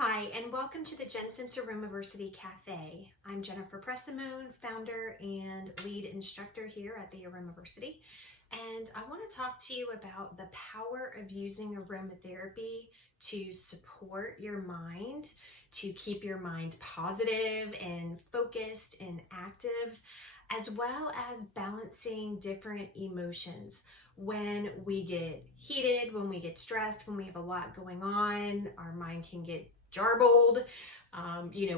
Hi, and welcome to the JennScents Aromaversity Cafe. I'm Jennifer Pressimone, founder and lead instructor here at the Aromaversity. And I want to talk to you about the power of using aromatherapy to support your mind, to keep your mind positive and focused and active, as well as balancing different emotions. When we get heated, when we get stressed, when we have a lot going on, our mind can get jarbled.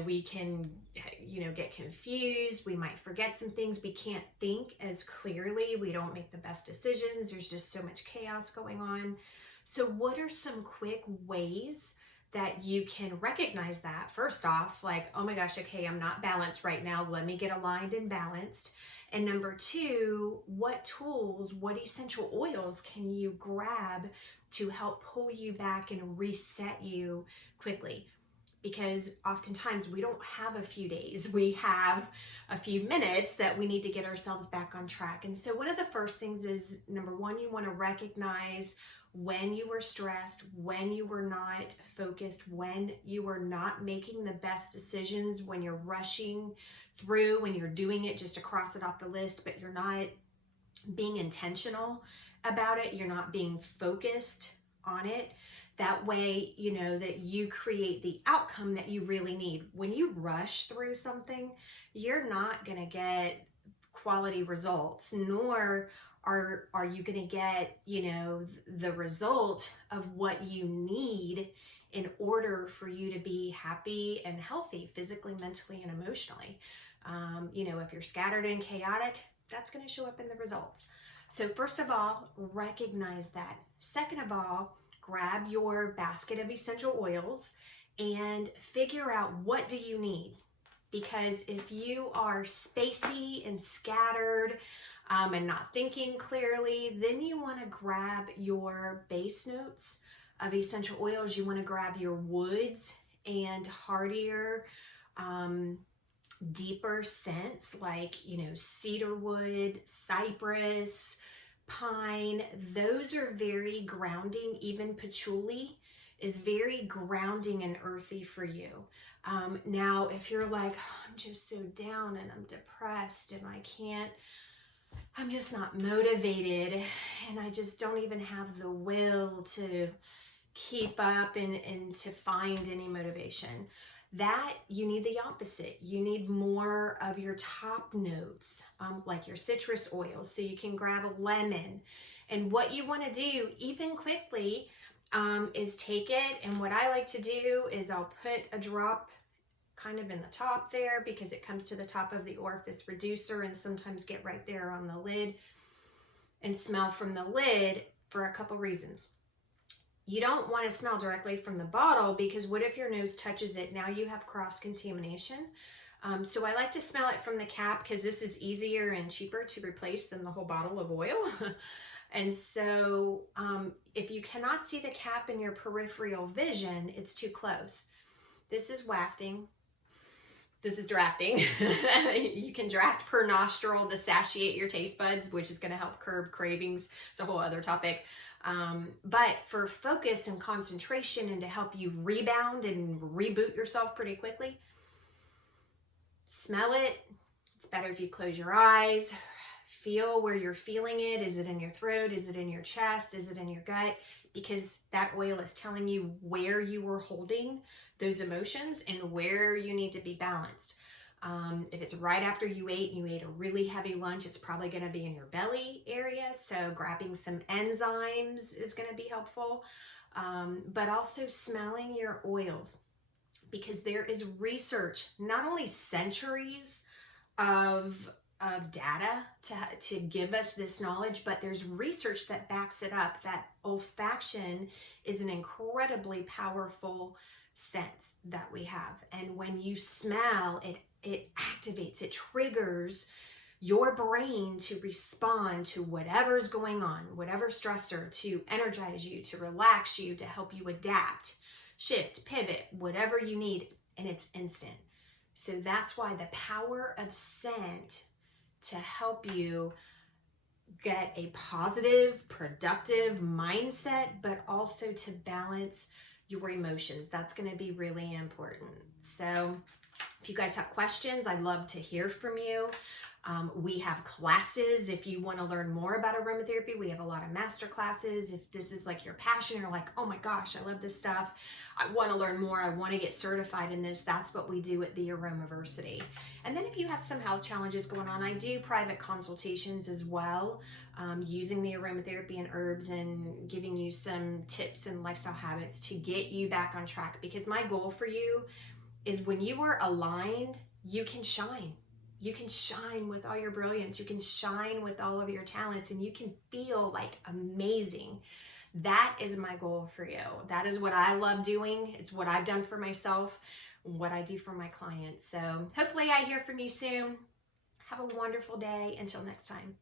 We can, get confused. We might forget some things. We can't think as clearly. We don't make the best decisions. There's just so much chaos going on. So, what are some quick ways that you can recognize that? First off, like, oh my gosh, okay, I'm not balanced right now. Let me get aligned and balanced. And number two, what tools, what essential oils can you grab to help pull you back and reset you quickly? Because oftentimes we don't have a few days, we have a few minutes that we need to get ourselves back on track. And so one of the first things is, number one, you want to recognize when you were stressed, when you were not focused, when you were not making the best decisions, when you're rushing through, when you're doing it just to cross it off the list, but you're not being intentional about it, you're not being focused on it. That way, you know that you create the outcome that you really need. When you rush through something, you're not going to get quality results, nor are you going to get, the result of what you need in order for you to be happy and healthy physically, mentally, and emotionally. If you're scattered and chaotic, that's going to show up in the results. So first of all, recognize that. Second of all, grab your basket of essential oils and figure out, what do you need? Because if you are spacey and scattered and not thinking clearly, then you want to grab your base notes of essential oils. You want to grab your woods and hardier, deeper scents like, cedarwood, cypress, pine. Those are very grounding. Even patchouli is very grounding and earthy for you. Now, if you're like, oh, I'm just so down and I'm depressed and I'm just not motivated and I just don't even have the will to keep up and to find any motivation, that you need the opposite. You need more of your top notes, like your citrus oils. So you can grab a lemon. And what you want to do, even quickly, is take it. And what I like to do is I'll put a drop kind of in the top there, because it comes to the top of the orifice reducer, and sometimes get right there on the lid and smell from the lid for a couple reasons. You don't want to smell directly from the bottle, because what if your nose touches it? Now you have cross-contamination. So I like to smell it from the cap, because this is easier and cheaper to replace than the whole bottle of oil. And so if you cannot see the cap in your peripheral vision, it's too close. This is wafting. This is drafting. You can draft per nostril to satiate your taste buds, which is going to help curb cravings. It's a whole other topic. But for focus and concentration, and to help you rebound and reboot yourself pretty quickly, smell it. It's better if you close your eyes. Feel where you're feeling it. Is it in your throat? Is it in your chest? Is it in your gut? Because that oil is telling you where you were holding those emotions and where you need to be balanced. If it's right after you ate a really heavy lunch, it's probably going to be in your belly area. So grabbing some enzymes is going to be helpful. But also smelling your oils, because there is research, not only centuries of data to give us this knowledge, but there's research that backs it up, that olfaction is an incredibly powerful sense that we have. And when you smell, it activates, it triggers your brain to respond to whatever's going on, whatever stressor, to energize you, to relax you, to help you adapt, shift, pivot, whatever you need, and it's instant. So that's why the power of scent to help you get a positive, productive mindset, but also to balance your emotions. That's going to be really important. So if you guys have questions, I'd love to hear from you. We have classes. If you want to learn more about aromatherapy, we have a lot of master classes. If this is like your passion, or like, oh my gosh, I love this stuff, I want to learn more, I want to get certified in this, that's what we do at the Aromaversity. And then if you have some health challenges going on, I do private consultations as well, using the aromatherapy and herbs and giving you some tips and lifestyle habits to get you back on track. Because my goal for you is when you are aligned, you can shine. You can shine with all your brilliance. You can shine with all of your talents, and you can feel like amazing. That is my goal for you. That is what I love doing. It's what I've done for myself, what I do for my clients. So hopefully I hear from you soon. Have a wonderful day. Until next time.